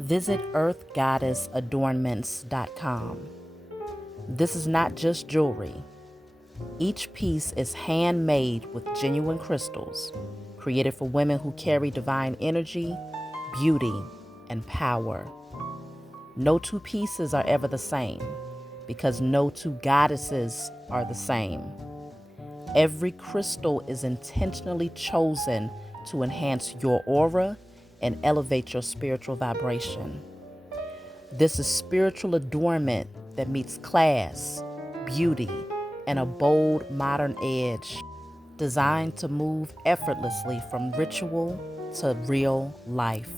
visit earthgoddessadornments.com. This is not just jewelry. Each piece is handmade with genuine crystals, created for women who carry divine energy, beauty, and power. No two pieces are ever the same, because no two goddesses are the same. Every crystal is intentionally chosen to enhance your aura and elevate your spiritual vibration. This is spiritual adornment that meets class, beauty, and a bold modern edge, designed to move effortlessly from ritual to real life.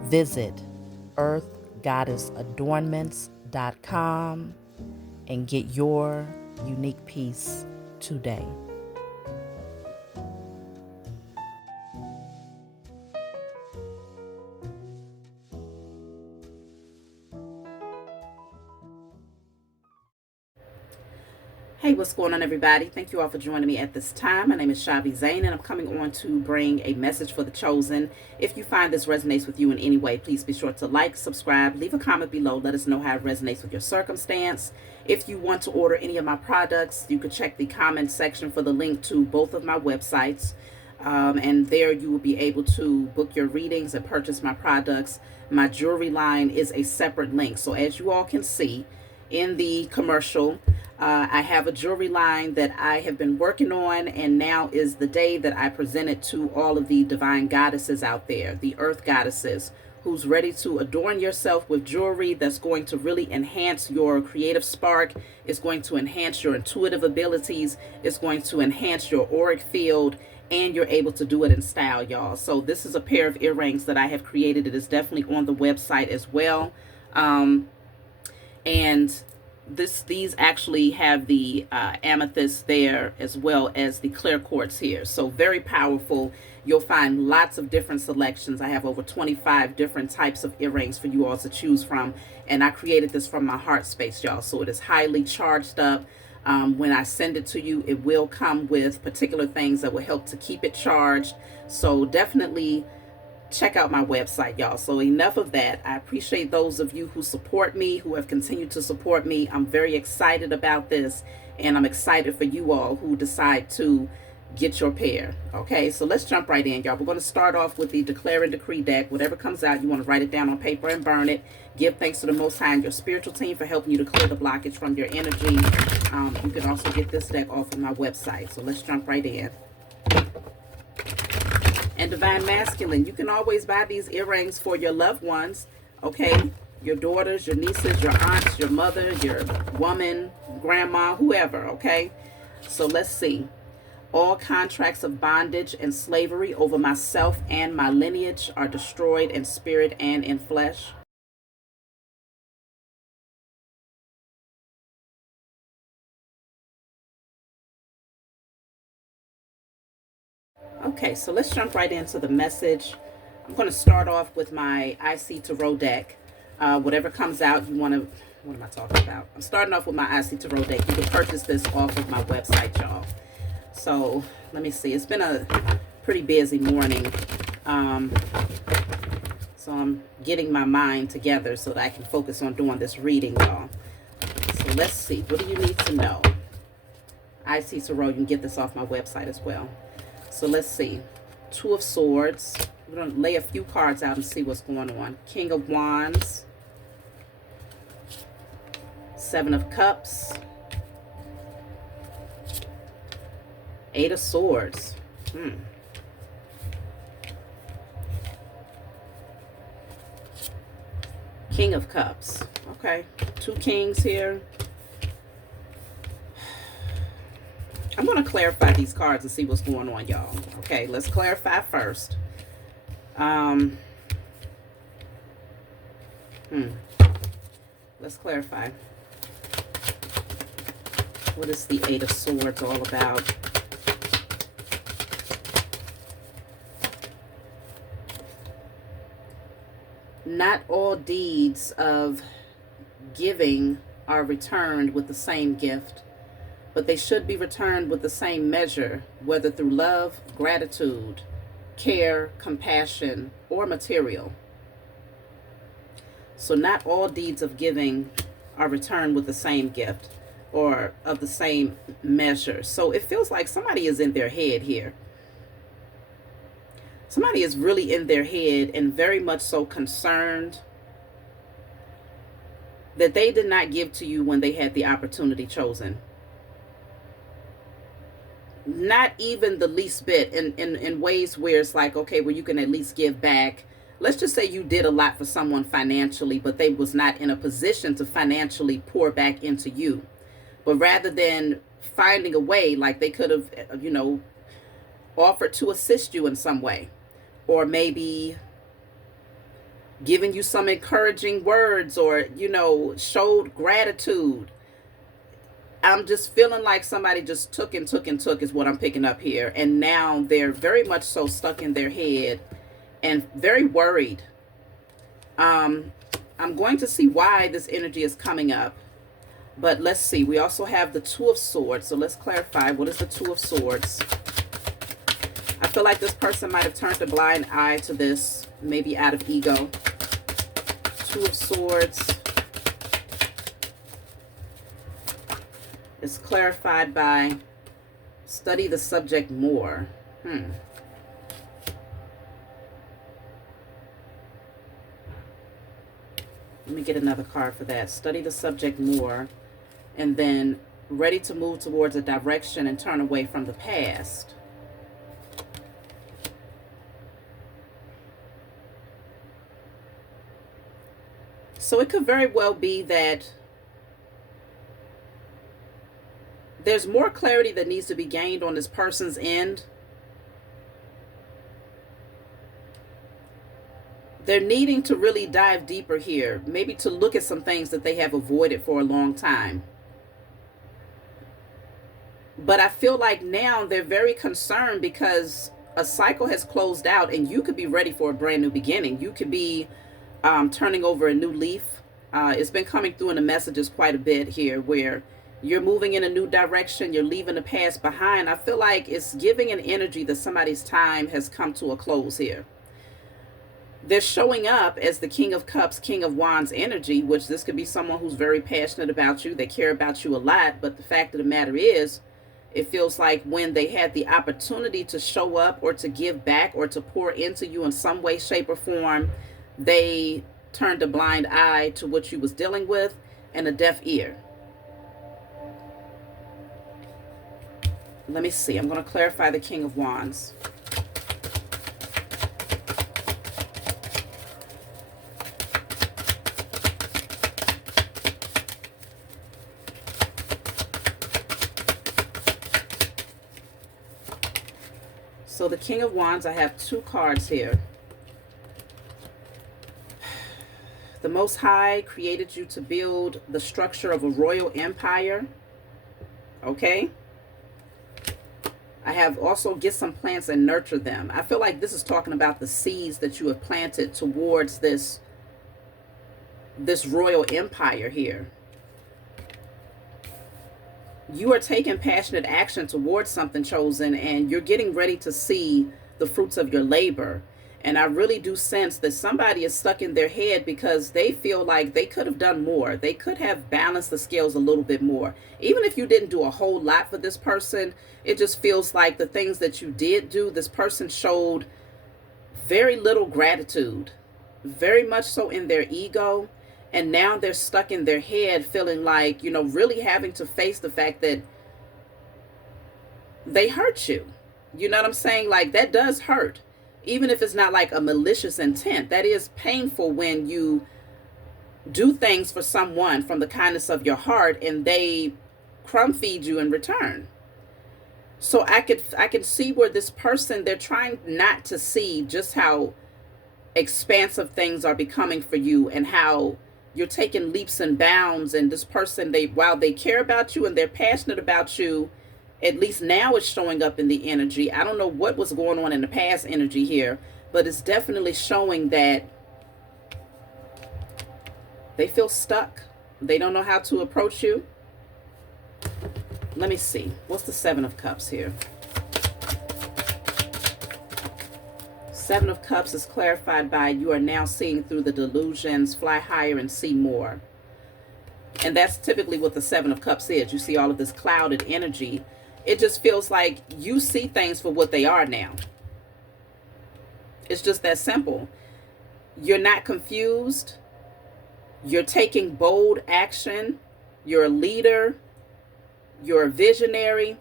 Visit earthgoddessadornments.com and get your unique piece today. Hey, what's going on, everybody? Thank you all for joining me at this time. My name is Shavi Zane, and I'm coming on to bring a message for the chosen. If you find this resonates with you in any way, please be sure to like, subscribe, leave a comment below. Let us know how it resonates with your circumstance. If you want to order any of my products, you can check the comment section for the link to both of my websites. And there you will be able to book your readings and purchase my products. My jewelry line is a separate link. So as you all can see in the commercial, I have a jewelry line that I have been working on, and now is the day that I present it to all of the divine goddesses out there, the earth goddesses, who's ready to adorn yourself with jewelry that's going to really enhance your creative spark. It's going to enhance your intuitive abilities. It's going to enhance your auric field, and you're able to do it in style, y'all. So this is a pair of earrings that I have created. It is definitely on the website as well. And these actually have the amethyst there, as well as the clear quartz here. So very powerful. You'll find lots of different selections. I have over 25 different types of earrings for you all to choose from, and I created this from my heart space, y'all. So it is highly charged up. When I send it to you, it will come with particular things that will help to keep it charged. So definitely check out my website, y'all. So enough of that. I appreciate those of you who support me, who have continued to support me. I'm very excited about this, and I'm excited for you all who decide to get your pair. Okay, so let's jump right in, y'all. We're going to start off with the Declare and Decree deck. Whatever comes out, you want to write it down on paper and burn it. Give thanks to the Most High and your spiritual team for helping you to clear the blockage from your energy. You can also get this deck off of my website. So let's jump right in. And Divine Masculine, you can always buy these earrings for your loved ones, okay? Your daughters, your nieces, your aunts, your mother, your woman, grandma, whoever, okay? So let's see. All contracts of bondage and slavery over myself and my lineage are destroyed in spirit and in flesh. Okay, so let's jump right into the message. I'm going to start off with my IC Tarot deck. Whatever comes out, you want to... What am I talking about? I'm starting off with my IC Tarot deck. You can purchase this off of my website, y'all. So, let me see. It's been a pretty busy morning. So, I'm getting my mind together so that I can focus on doing this reading, y'all. So, let's see. What do you need to know? IC Tarot, you can get this off my website as well. So let's see. Two of Swords. We're going to lay a few cards out and see what's going on. King of Wands. Seven of Cups. Eight of Swords. King of Cups. Okay. Two kings here. I'm going to clarify these cards and see what's going on, y'all. Okay, let's clarify first. Let's clarify. What is the Eight of Swords all about? Not all deeds of giving are returned with the same gift, but they should be returned with the same measure, whether through love, gratitude, care, compassion, or material. So not all deeds of giving are returned with the same gift or of the same measure. So it feels like somebody is in their head here. Somebody is really in their head and very much so concerned that they did not give to you when they had the opportunity chosen. Not even the least bit, in ways where it's like, okay, well, you can at least give back. Let's just say you did a lot for someone financially, but they was not in a position to financially pour back into you. But rather than finding a way, like they could have, offered to assist you in some way, or maybe giving you some encouraging words, or, showed gratitude. I'm just feeling like somebody just took and took and took is what I'm picking up here. And now they're very much so stuck in their head and very worried. I'm going to see why this energy is coming up. But let's see. We also have the Two of Swords. So let's clarify. What is the Two of Swords? I feel like this person might have turned a blind eye to this, maybe out of ego. Two of Swords is clarified by study the subject more. Let me get another card for that. Study the subject more, and then ready to move towards a direction and turn away from the past. So it could very well be that there's more clarity that needs to be gained on this person's end. They're needing to really dive deeper here, maybe to look at some things that they have avoided for a long time. But I feel like now they're very concerned because a cycle has closed out and you could be ready for a brand new beginning. You could be turning over a new leaf. It's been coming through in the messages quite a bit here, where you're moving in a new direction. You're leaving the past behind. I feel like it's giving an energy that somebody's time has come to a close here. They're showing up as the King of Cups, King of Wands energy, which this could be someone who's very passionate about you. They care about you a lot. But the fact of the matter is, it feels like when they had the opportunity to show up or to give back or to pour into you in some way, shape, or form, they turned a blind eye to what you was dealing with and a deaf ear. Let me see. I'm going to clarify the King of Wands. So the King of Wands, I have two cards here. The Most High created you to build the structure of a royal empire. Okay? I have also get some plants and nurture them. I feel like this is talking about the seeds that you have planted towards this royal empire here. You are taking passionate action towards something chosen, and you're getting ready to see the fruits of your labor. And I really do sense that somebody is stuck in their head because they feel like they could have done more. They could have balanced the scales a little bit more. Even if you didn't do a whole lot for this person, it just feels like the things that you did do, this person showed very little gratitude, very much so in their ego. And now they're stuck in their head feeling like, really having to face the fact that they hurt you. You know what I'm saying? Like, that does hurt. Even if it's not like a malicious intent, that is painful when you do things for someone from the kindness of your heart and they crumb feed you in return. So I can see where this person, they're trying not to see just how expansive things are becoming for you and how you're taking leaps and bounds. And this person, while they care about you and they're passionate about you, at least now it's showing up in the energy. I don't know what was going on in the past energy here, but it's definitely showing that they feel stuck. They don't know how to approach you. Let me see. What's the Seven of Cups here? Seven of Cups is clarified by you are now seeing through the delusions, fly higher and see more. And that's typically what the Seven of Cups is. You see all of this clouded energy. It just feels like you see things for what they are now. It's just that simple. You're not confused. You're taking bold action. You're a leader. You're a visionary.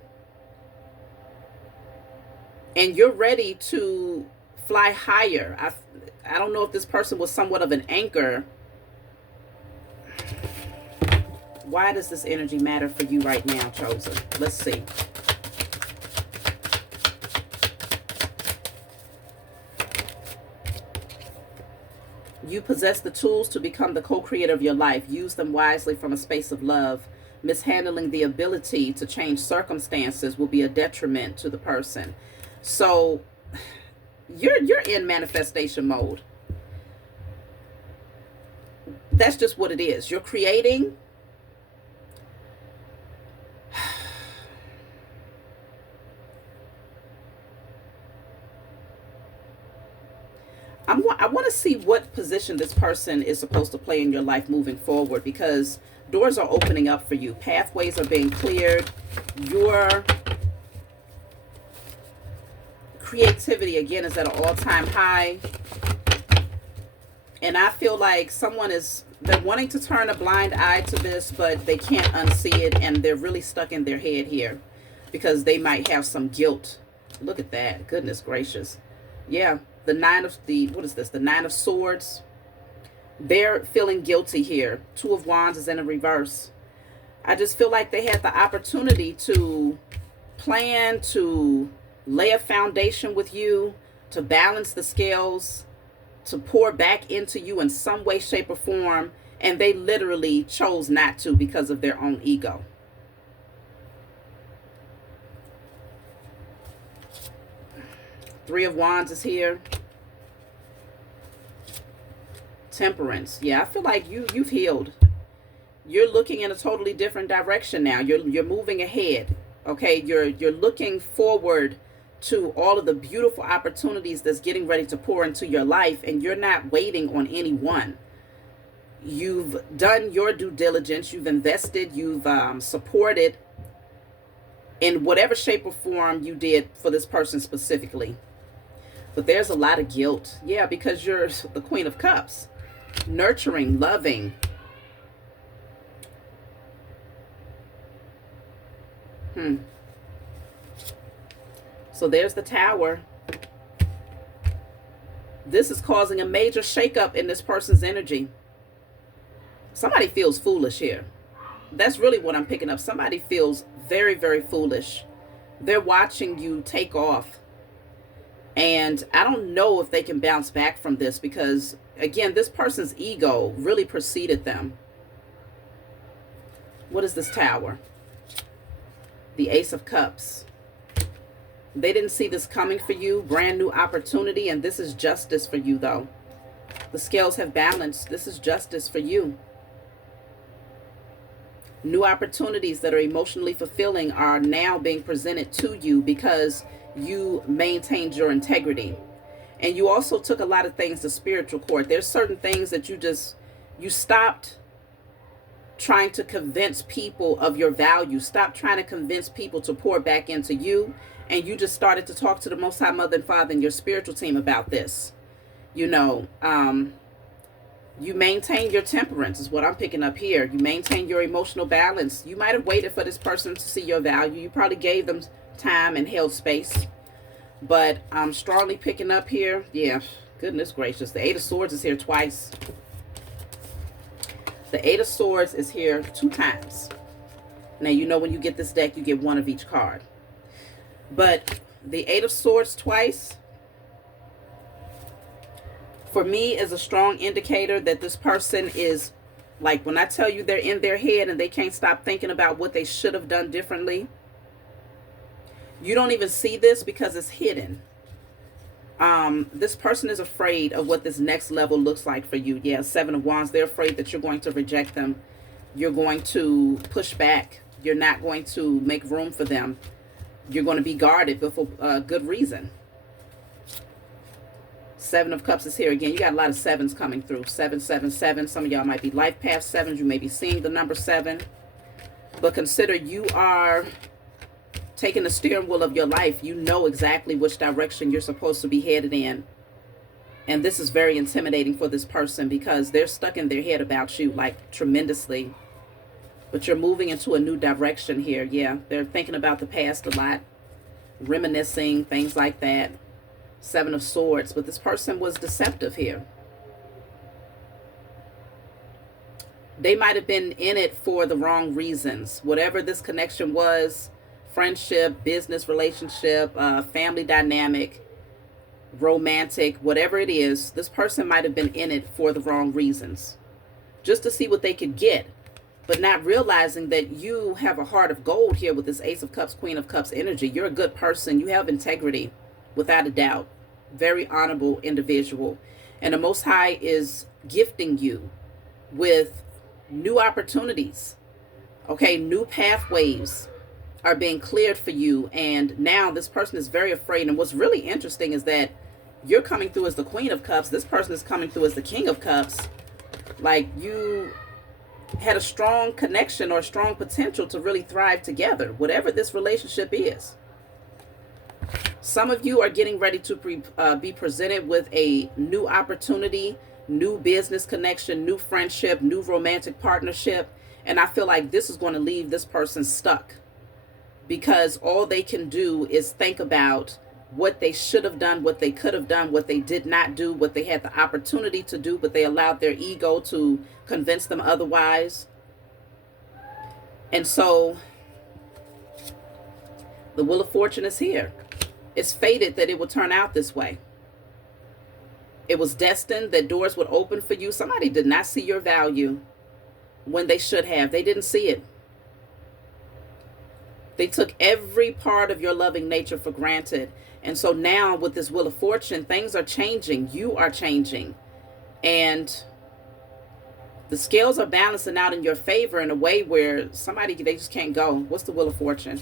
And you're ready to fly higher. I don't know if this person was somewhat of an anchor. Why does this energy matter for you right now, Chosen? Let's see. You possess the tools to become the co-creator of your life. Use them wisely from a space of love. Mishandling the ability to change circumstances will be a detriment to the person. So you're in manifestation mode. That's just what it is. You're creating. I want to see what position this person is supposed to play in your life moving forward, because doors are opening up for you. Pathways are being cleared. Your creativity, again, is at an all-time high. And I feel like they're wanting to turn a blind eye to this, but they can't unsee it. And they're really stuck in their head here because they might have some guilt. Look at that. Goodness gracious. Yeah. The Nine of Swords. They're feeling guilty here. Two of Wands is in a reverse. I just feel like they had the opportunity to plan, to lay a foundation with you, to balance the scales, to pour back into you in some way, shape, or form. And they literally chose not to because of their own ego. Three of Wands is here. Temperance. Yeah, I feel like you've healed. You're looking in a totally different direction now. You're moving ahead. Okay, you're looking forward to all of the beautiful opportunities that's getting ready to pour into your life, and you're not waiting on anyone. You've done your due diligence. You've invested. You've supported in whatever shape or form you did for this person specifically. But there's a lot of guilt. Yeah, because you're the Queen of Cups. Nurturing, loving. So there's the Tower. This is causing a major shakeup in this person's energy. Somebody feels foolish here. That's really what I'm picking up. Somebody feels very, very foolish. They're watching you take off. And I don't know if they can bounce back from this because, again, this person's ego really preceded them. What is this Tower? The Ace of Cups. They didn't see this coming for you. Brand new opportunity. And this is justice for you, though. The scales have balanced. This is justice for you. New opportunities that are emotionally fulfilling are now being presented to you because you maintained your integrity. And you also took a lot of things to spiritual court. There's certain things that you stopped trying to convince people of your value. Stop trying to convince people to pour back into you. And you just started to talk to the Most High Mother and Father and your spiritual team about this. You know, you maintain your temperance is what I'm picking up here. You maintain your emotional balance. You might have waited for this person to see your value. You probably gave them time and held space. But I'm strongly picking up here. Yeah, goodness gracious. The Eight of Swords is here twice. The Eight of Swords is here 2 times. Now, you know when you get this deck, you get one of each card. But the Eight of Swords twice, for me, is a strong indicator that this person is, like, when I tell you they're in their head and they can't stop thinking about what they should have done differently. You don't even see this because it's hidden. This person is afraid of what this next level looks like for you. Yeah, Seven of Wands. They're afraid that you're going to reject them. You're going to push back. You're not going to make room for them. You're going to be guarded, but for good reason. Seven of Cups is here again. You got a lot of sevens coming through. 777. Some of y'all might be life path sevens. You may be seeing the number 7. But consider you are taking the steering wheel of your life. You know exactly which direction you're supposed to be headed in. And this is very intimidating for this person because they're stuck in their head about you, like, tremendously. But you're moving into a new direction here. Yeah, they're thinking about the past a lot, reminiscing, things like that. 7 of Swords. But this person was deceptive here. They might have been in it for the wrong reasons. Whatever this connection was, friendship, business relationship, family dynamic, romantic, whatever it is, this person might have been in it for the wrong reasons. Just to see what they could get. But not realizing that you have a heart of gold here with this Ace of Cups, Queen of Cups energy. You're a good person. You have integrity, without a doubt. Very honorable individual. And the Most High is gifting you with new opportunities. Okay, new pathways are being cleared for you. And now this person is very afraid. And what's really interesting is that you're coming through as the Queen of Cups. This person is coming through as the King of Cups. Like, you had a strong connection or strong potential to really thrive together, whatever this relationship is. Some of you are getting ready to be presented with a new opportunity, new business connection, new friendship, new romantic partnership. And I feel like this is going to leave this person stuck because all they can do is think about what they should have done, what they could have done, what they did not do, what they had the opportunity to do, but they allowed their ego to convince them otherwise. And so the Wheel of Fortune is here. It's fated that it will turn out this way. It was destined that doors would open for you. Somebody did not see your value when they should have. They didn't see it. They took every part of your loving nature for granted. And so now with this Wheel of Fortune, things are changing. You are changing. And the scales are balancing out in your favor in a way where somebody, they just can't go. What's the Wheel of Fortune?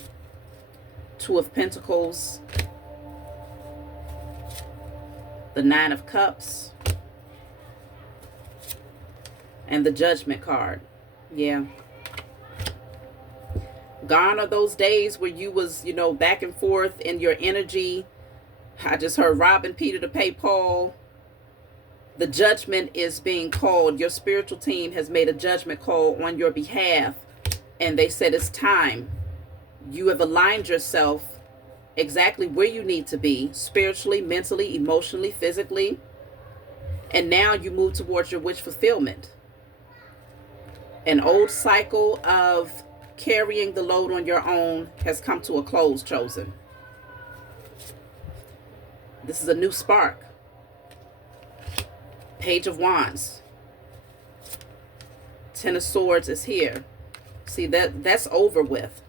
2 of Pentacles. The 9 of Cups. And the Judgment card. Yeah. Gone are those days where you was, you know, back and forth in your energy. I just heard robbing Peter to pay Paul. The judgment is being called. Your spiritual team has made a judgment call on your behalf. And they said it's time. You have aligned yourself exactly where you need to be. Spiritually, mentally, emotionally, physically. And now you move towards your wish fulfillment. An old cycle of carrying the load on your own has come to a close, chosen. This is a new spark. Page of Wands. 10 of Swords is here. See, that's over with.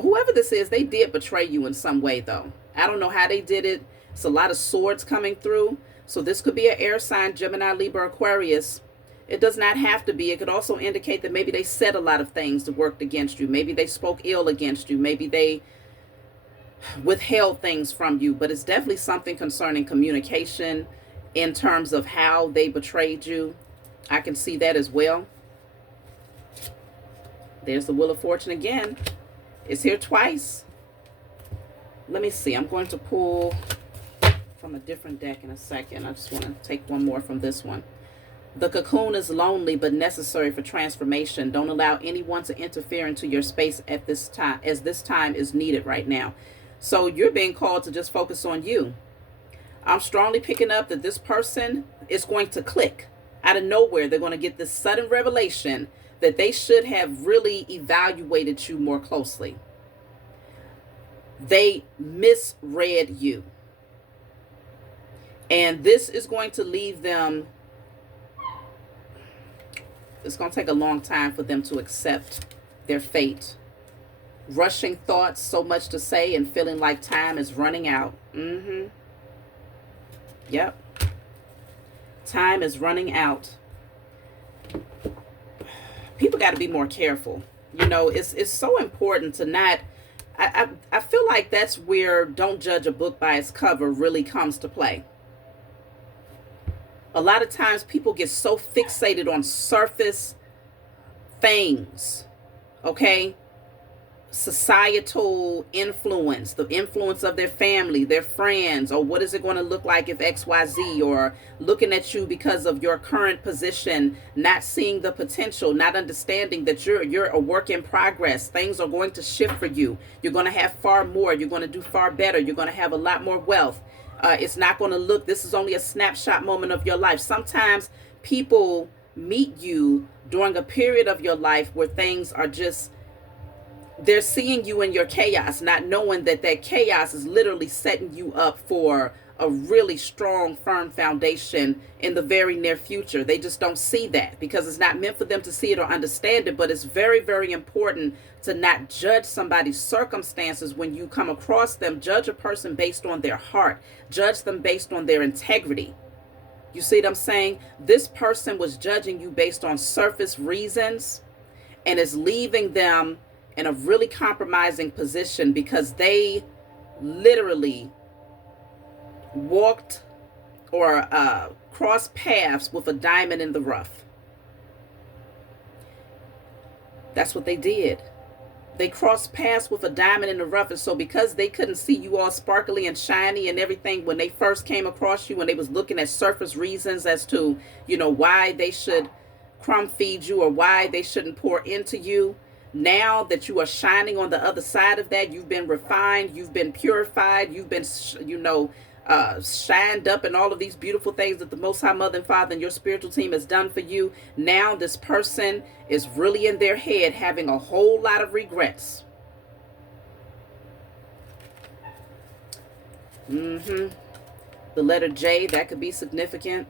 Whoever this is, they did betray you in some way, though. I don't know how they did it. It's a lot of swords coming through. So this could be an air sign, Gemini, Libra, Aquarius. It does not have to be. It could also indicate that maybe they said a lot of things that worked against you. Maybe they spoke ill against you. Maybe they withheld things from you. But it's definitely something concerning communication in terms of how they betrayed you. I can see that as well. There's the Wheel of Fortune again. It's here twice. Let me see. I'm going to pull from a different deck in a second. I just want to take one more from this one. The cocoon is lonely but necessary for transformation. Don't allow anyone to interfere into your space at this time, as this time is needed right now. So you're being called to just focus on you. I'm strongly picking up that this person is going to click. Out of nowhere, they're going to get this sudden revelation that they should have really evaluated you more closely. They misread you. And this is going to leave them. It's going to take a long time for them to accept their fate. Rushing thoughts, so much to say, and feeling like time is running out. Yep. Time is running out. People got to be more careful. You know, it's so important to not. I feel like that's where don't judge a book by its cover really comes to play. A lot of times people get so fixated on surface things, okay? Societal influence, the influence of their family, their friends, or what is it going to look like if XYZ, or looking at you because of your current position, not seeing the potential, not understanding that you're a work in progress. Things are going to shift for you. You're going to have far more. You're going to do far better. You're going to have a lot more wealth. It's not going to look, this is only a snapshot moment of your life. Sometimes people meet you during a period of your life where things are just, they're seeing you in your chaos, not knowing that that chaos is literally setting you up for a really strong, firm foundation in the very near future. They just don't see that because it's not meant for them to see it or understand it. But it's very, very important to not judge somebody's circumstances when you come across them. Judge a person based on their heart. Judge them based on their integrity. You see what I'm saying? This person was judging you based on surface reasons and is leaving them in a really compromising position because they literally walked or crossed paths with a diamond in the rough. That's what they did. They crossed paths with a diamond in the rough. And so because they couldn't see you all sparkly and shiny and everything when they first came across you, when they was looking at surface reasons as to, why they should crumb feed you or why they shouldn't pour into you, now that you are shining on the other side of that, you've been refined, you've been purified, you've been, shined up, and all of these beautiful things that the Most High Mother and Father and your spiritual team has done for you. Now this person is really in their head having a whole lot of regrets. The letter J, that could be significant.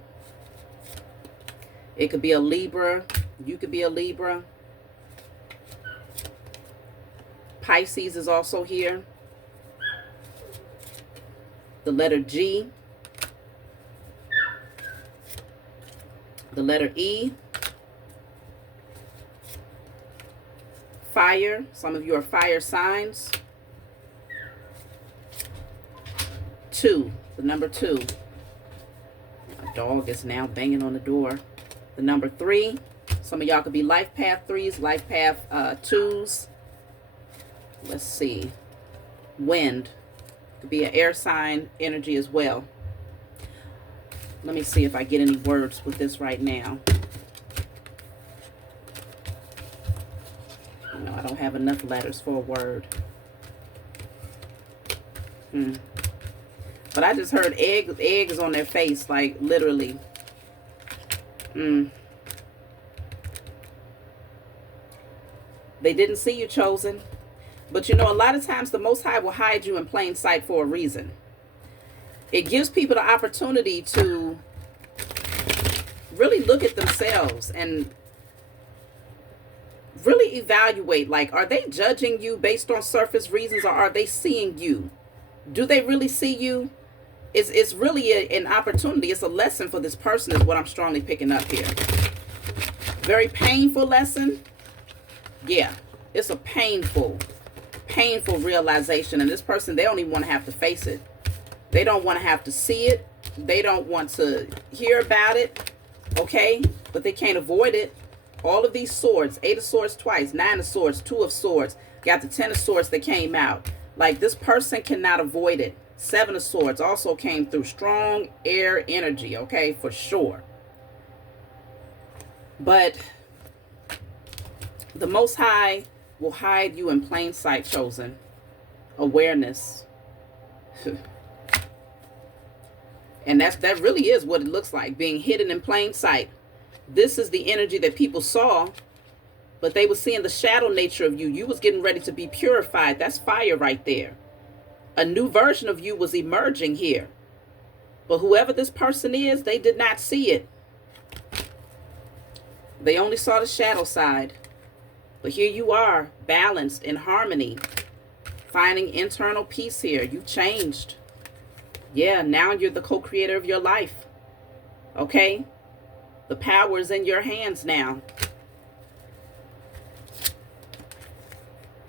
It could be a Libra. You could be a Libra. Pisces is also here. The letter G. The letter E. Fire. Some of you are fire signs. 2. The number 2. My dog is now banging on the door. The number 3. Some of y'all could be life path 3s, life path 2s. Let's see. Wind. Could be an air sign energy as well. Let me see if I get any words with this right now. No, I don't have enough letters for a word. But I just heard eggs on their face, like literally. They didn't see you, chosen. But a lot of times the Most High will hide you in plain sight for a reason. It gives people the opportunity to really look at themselves and really evaluate, like, are they judging you based on surface reasons, or are they seeing you? Do they really see you? It's really an opportunity. It's a lesson for this person is what I'm strongly picking up here. Very painful lesson. Yeah, it's a painful realization. And this person, they don't even want to have to face it. They don't want to have to see it. They don't want to hear about it. Okay? But they can't avoid it. All of these swords, 8 of swords twice, 9 of swords, 2 of swords, got the 10 of swords that came out. Like, this person cannot avoid it. 7 of swords also came through. Strong air energy, okay, for sure. But the Most High will hide you in plain sight, chosen. Awareness. And that really is what it looks like, being hidden in plain sight. This is the energy that people saw, but they were seeing the shadow nature of you. You was getting ready to be purified. That's fire right there. A new version of you was emerging here. But whoever this person is, they did not see it. They only saw the shadow side. But here you are, balanced, in harmony, finding internal peace here. You changed. Yeah, now you're the co-creator of your life. Okay? The power is in your hands now.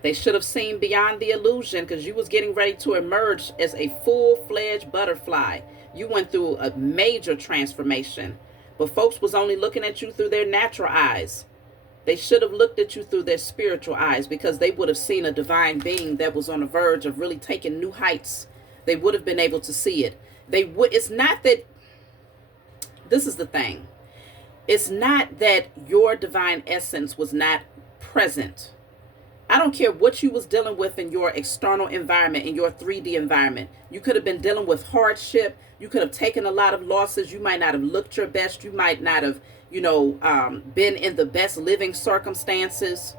They should have seen beyond the illusion, because you was getting ready to emerge as a full-fledged butterfly. You went through a major transformation. But folks was only looking at you through their natural eyes. They should have looked at you through their spiritual eyes, because they would have seen a divine being that was on the verge of really taking new heights. They would have been able to see it. It's not that, this is the thing. It's not that your divine essence was not present. I don't care what you was dealing with in your external environment, in your 3D environment. You could have been dealing with hardship. You could have taken a lot of losses. You might not have looked your best. You might not have, been in the best living circumstances.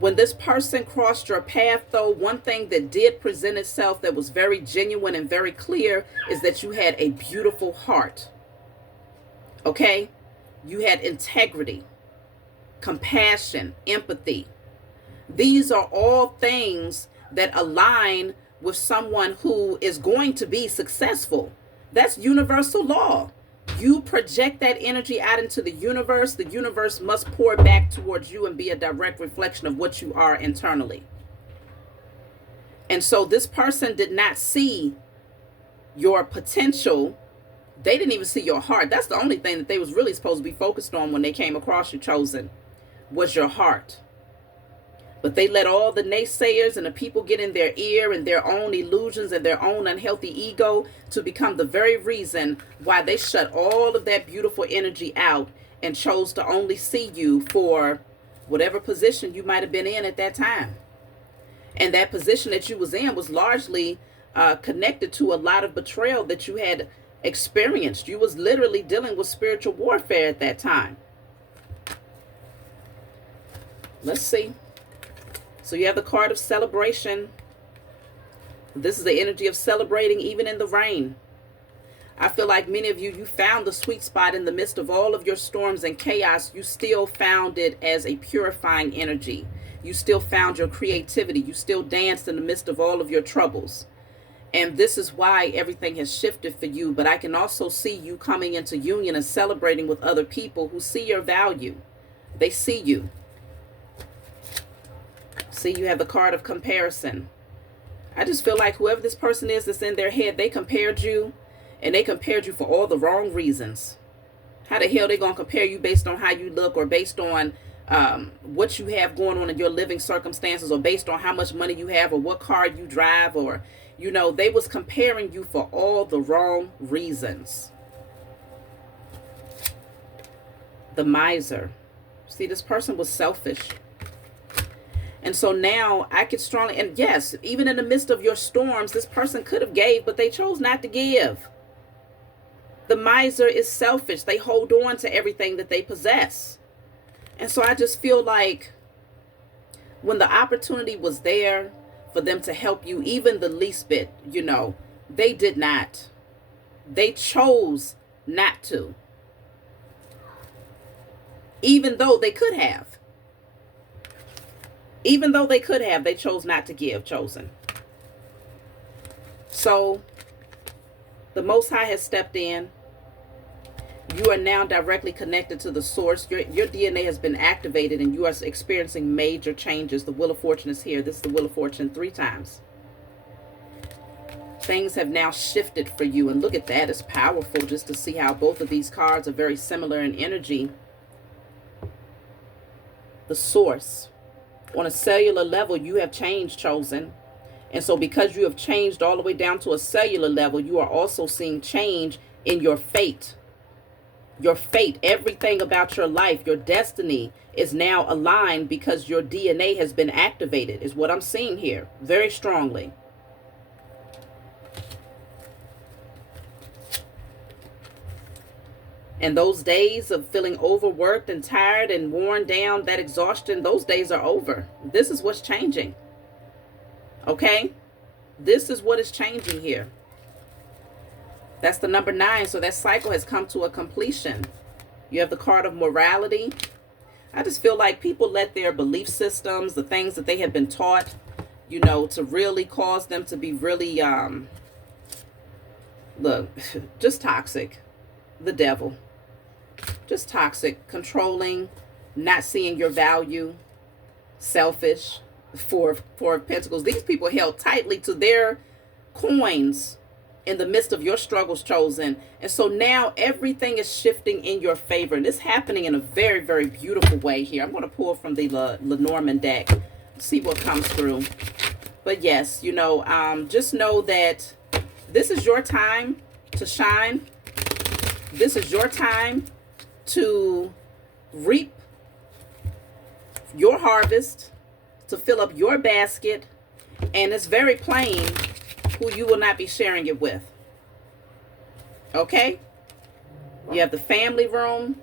When this person crossed your path, though, one thing that did present itself that was very genuine and very clear is that you had a beautiful heart. Okay? You had integrity, compassion, empathy. These are all things that align with someone who is going to be successful. That's universal law. You project that energy out into the universe must pour back towards you and be a direct reflection of what you are internally. And so this person did not see your potential. They didn't even see your heart. That's the only thing that they was really supposed to be focused on when they came across you, chosen, was your heart. But they let all the naysayers and the people get in their ear and their own illusions and their own unhealthy ego to become the very reason why they shut all of that beautiful energy out and chose to only see you for whatever position you might have been in at that time. And that position that you was in was largely connected to a lot of betrayal that you had experienced. You was literally dealing with spiritual warfare at that time. Let's see. So you have the card of celebration. This is the energy of celebrating even in the rain. I feel like many of you found the sweet spot in the midst of all of your storms and chaos. You still found it as a purifying energy. You still found your creativity. You still danced in the midst of all of your troubles. And this is why everything has shifted for you. But I can also see you coming into union and celebrating with other people who see your value. They see you. See, you have the card of comparison. I just feel like whoever this person is that's in their head, they compared you, and they compared you for all the wrong reasons. How the hell they going to compare you based on how you look, or based on what you have going on in your living circumstances, or based on how much money you have, or what car you drive, or, they was comparing you for all the wrong reasons. The miser. See, this person was selfish. And so now I could strongly, and yes, even in the midst of your storms, this person could have gave, but they chose not to give. The miser is selfish. They hold on to everything that they possess. And so I just feel like when the opportunity was there for them to help you, even the least bit, they did not. They chose not to. Even though they could have. Even though they could have, they chose not to give, chosen. So, the Most High has stepped in. You are now directly connected to the source. Your DNA has been activated and you are experiencing major changes. The Wheel of Fortune is here. This is the Wheel of Fortune 3 times. Things have now shifted for you. And look at that. It's powerful just to see how both of these cards are very similar in energy. The source. On a cellular level, you have changed, chosen. And so because you have changed all the way down to a cellular level, you are also seeing change in your fate. Your fate, everything about your life, your destiny is now aligned because your DNA has been activated, is what I'm seeing here very strongly. And those days of feeling overworked and tired and worn down, that exhaustion, those days are over. This is what's changing. Okay? This is what is changing here. That's the number 9. So that cycle has come to a completion. You have the card of morality. I just feel like people let their belief systems, the things that they have been taught, to really cause them to be really, just toxic. The devil. Just toxic, controlling, not seeing your value, selfish. Four of Pentacles. These people held tightly to their coins in the midst of your struggles, chosen. And so now everything is shifting in your favor. And it's happening in a very, very beautiful way here. I'm going to pull from the Lenormand deck, see what comes through. But yes, you know, just know that this is your time to shine. This is your time to reap your harvest, to fill up your basket. And it's very plain who you will not be sharing it with. Okay? You have the family room.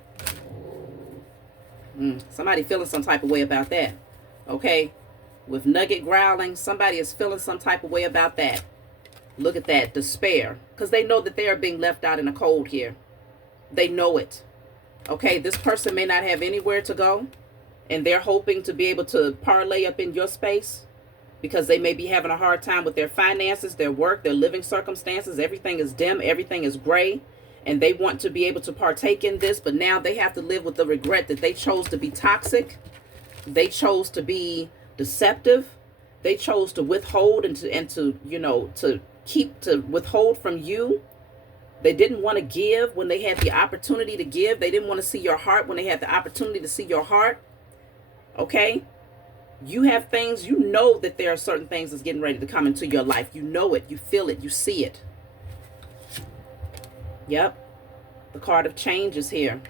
Somebody feeling some type of way about that. Okay? With Nugget growling, somebody is feeling some type of way about that. Look at that, despair. Because they know that they are being left out in the cold here. They know it. Okay? This person may not have anywhere to go. And they're hoping to be able to parlay up in your space, because they may be having a hard time with their finances, their work, their living circumstances. Everything is dim. Everything is gray. And they want to be able to partake in this. But now they have to live with the regret that they chose to be toxic. They chose to be deceptive. They chose to withhold and to you know, to withhold from you. They didn't want to give when they had the opportunity to give. They didn't want to see your heart when they had the opportunity to see your heart. Okay? You have things, you know that there are certain things that's getting ready to come into your life. You know it, you feel it, you see it. Yep. The card of change is here.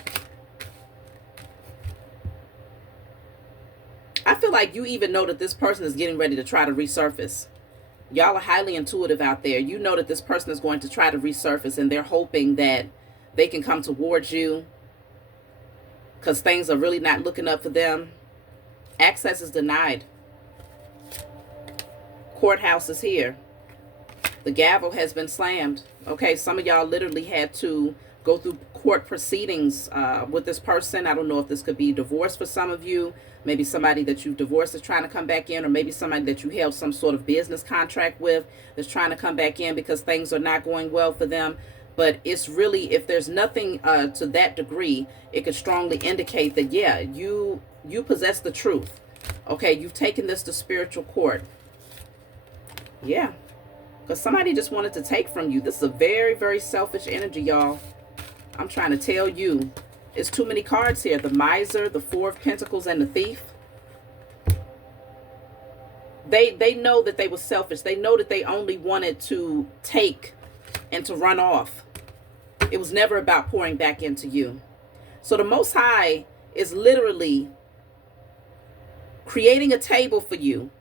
I feel like you even know that this person is getting ready to try to resurface. Y'all are highly intuitive out there. You know that this person is going to try to resurface, and they're hoping that they can come towards you because things are really not looking up for them. Access is denied. Courthouse is here. The gavel has been slammed. Okay, some of y'all literally had to go through court proceedings with this person. I don't know if this could be divorce for some of you. Maybe somebody that you've divorced is trying to come back in, or maybe somebody that you held some sort of business contract with that's trying to come back in because things are not going well for them. But it's really, if there's nothing to that degree, it could strongly indicate that, yeah, you possess the truth. Okay, you've taken this to spiritual court. Yeah, because somebody just wanted to take from you. This is a very, very selfish energy, y'all. I'm trying to tell you. It's too many cards here. The Miser, the Four of Pentacles, and the Thief. They know that they were selfish. They know that they only wanted to take and to run off. It was never about pouring back into you. So the Most High is literally creating a table for you,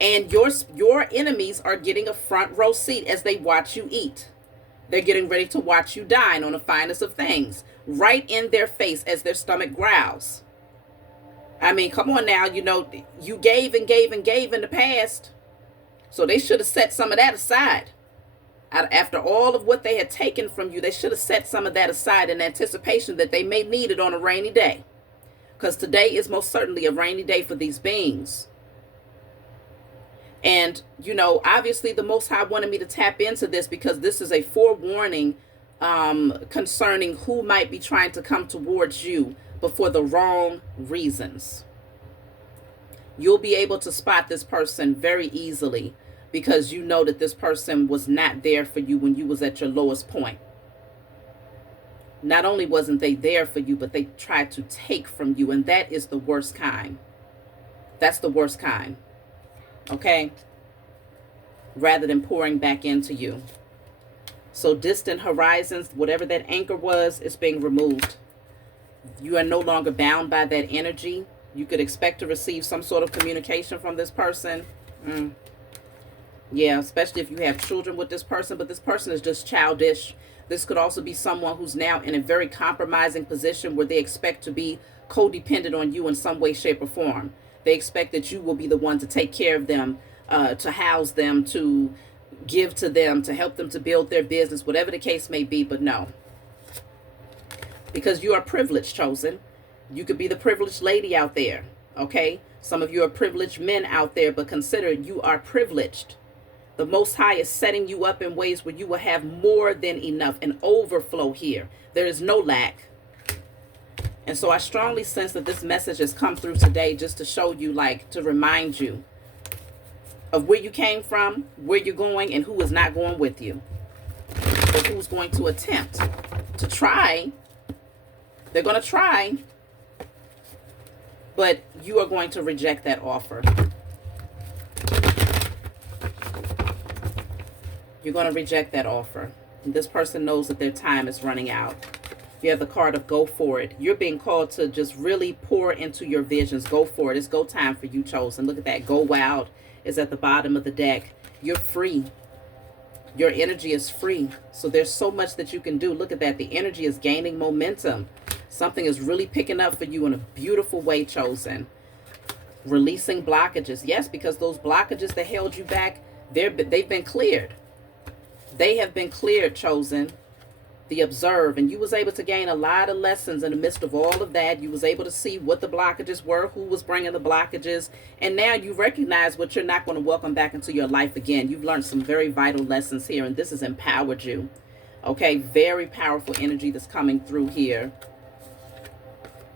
and your enemies are getting a front row seat as they watch you eat. They're getting ready to watch you dine on the finest of things, right in their face as their stomach growls. I mean, come on now, you know, you gave and gave and gave in the past, so they should have set some of that aside. After all of what they had taken from you, they should have set some of that aside in anticipation that they may need it on a rainy day. Because today is most certainly a rainy day for these beings. And, you know, obviously the Most High wanted me to tap into this because this is a forewarning concerning who might be trying to come towards you, but for the wrong reasons. You'll be able to spot this person very easily because you know that this person was not there for you when you was at your lowest point. Not only wasn't they there for you, but they tried to take from you, and that is the worst kind. That's the worst kind. Okay? Rather than pouring back into you. So distant horizons, whatever that anchor was, is being removed. You are no longer bound by that energy. You could expect to receive some sort of communication from this person. Yeah, especially if you have children with this person, but this person is just childish. This could also be someone who's now in a very compromising position where they expect to be codependent on you in some way, shape, or form. They expect that you will be the one to take care of them, to house them, to give to them, to help them to build their business, whatever the case may be. But no, because you are privileged, chosen. You could be the privileged lady out there, okay? Some of you are privileged men out there, but consider you are privileged. The Most High is setting you up in ways where you will have more than enough, an overflow here. There is no lack. And so I strongly sense that this message has come through today just to show you, like, to remind you of where you came from, where you're going, and who is not going with you. couple who's going to attempt to try. They're going to try, but you are going to reject that offer. You're going to reject that offer. And this person knows that their time is running out. You have the card of go for it. You're being called to just really pour into your visions. Go for it. It's go time for you, chosen. Look at that. Go wild is at the bottom of the deck. You're free. Your energy is free. So there's so much that you can do. Look at that. The energy is gaining momentum. Something is really picking up for you in a beautiful way, chosen. Releasing blockages. Yes, because those blockages that held you back, they've been cleared. They have been cleared, chosen. The observe, and you was able to gain a lot of lessons in the midst of all of that. You was able to see what the blockages were, who was bringing the blockages, and now you recognize what you're not going to welcome back into your life again. You've learned some very vital lessons here, and this has empowered you. Okay, very powerful energy that's coming through here.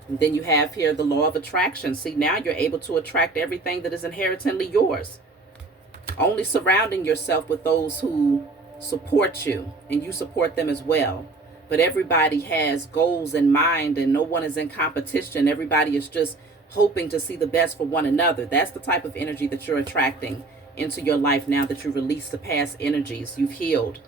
And then you have here the law of attraction. See, now you're able to attract everything that is inherently yours. Only surrounding yourself with those who support you, and you support them as well. But everybody has goals in mind, and no one is in competition. Everybody is just hoping to see the best for one another. That's the type of energy that you're attracting into your life now that you release the past energies. You've healed.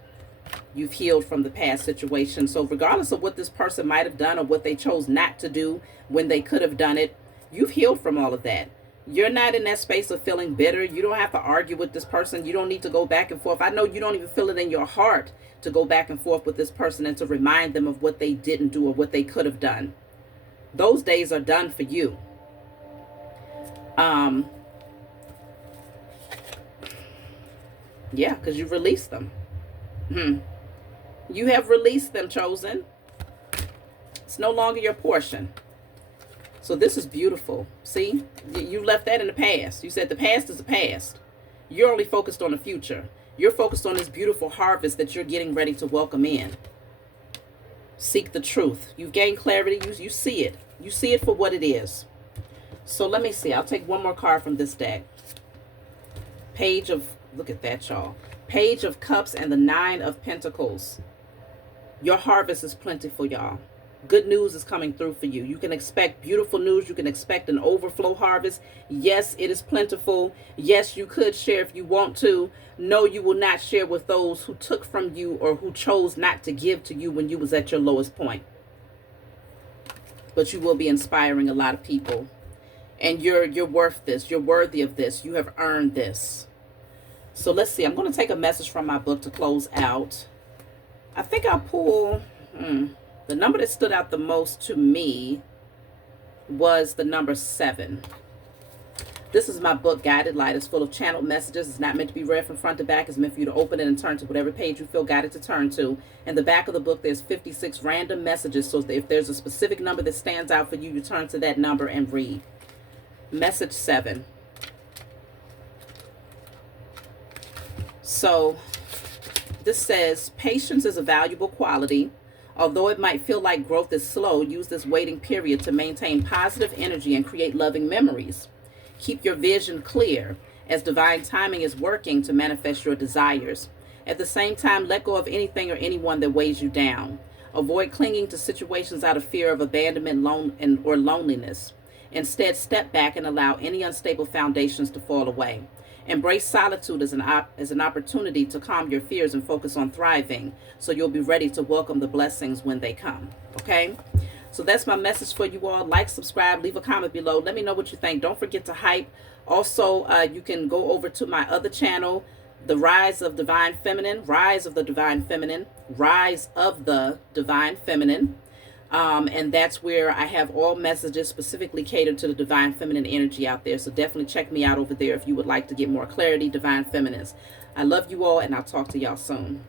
You've healed from the past situation. So regardless of what this person might have done or what they chose not to do when they could have done it, you've healed from all of that. You're not in that space of feeling bitter. You don't have to argue with this person. You don't need to go back and forth. I know you don't even feel it in your heart to go back and forth with this person and to remind them of what they didn't do or what they could have done. Those days are done for you. Yeah, because you released them. You have released them, chosen. It's no longer your portion. So this is beautiful. See, you left that in the past. You said the past is the past. You're only focused on the future. You're focused on this beautiful harvest that you're getting ready to welcome in. Seek the truth. You've gained clarity. You see it. You see it for what it is. So let me see. I'll take one more card from this deck. Page of, look at that, y'all. Page of Cups and the 9 of Pentacles. Your harvest is plentiful, y'all. Good news is coming through for you. You can expect beautiful news. You can expect an overflow harvest. Yes, it is plentiful. Yes, you could share if you want to. No, you will not share with those who took from you or who chose not to give to you when you was at your lowest point. But you will be inspiring a lot of people. And you're worth this. You're worthy of this. You have earned this. So let's see. I'm going to take a message from my book to close out. I think I'll pull... The number that stood out the most to me was the number 7. This is my book, Guided Light. It's full of channeled messages. It's not meant to be read from front to back. It's meant for you to open it and turn to whatever page you feel guided to turn to. In the back of the book, there's 56 random messages. So if there's a specific number that stands out for you, you turn to that number and read. Message 7. So this says, patience is a valuable quality. Although it might feel like growth is slow, use this waiting period to maintain positive energy and create loving memories. Keep your vision clear as divine timing is working to manifest your desires. At the same time, let go of anything or anyone that weighs you down. Avoid clinging to situations out of fear of abandonment or loneliness. Instead, step back and allow any unstable foundations to fall away. Embrace solitude as an opportunity to calm your fears and focus on thriving, so you'll be ready to welcome the blessings when they come. Okay? So that's my message for you all. Like, subscribe, leave a comment below. Let me know what you think. Don't forget to hype. Also, you can go over to my other channel, The Rise of Divine Feminine, Rise of the Divine Feminine, Rise of the Divine Feminine. And that's where I have all messages specifically catered to the divine feminine energy out there. So definitely check me out over there if you would like to get more clarity, divine feminines. I love you all, and I'll talk to y'all soon.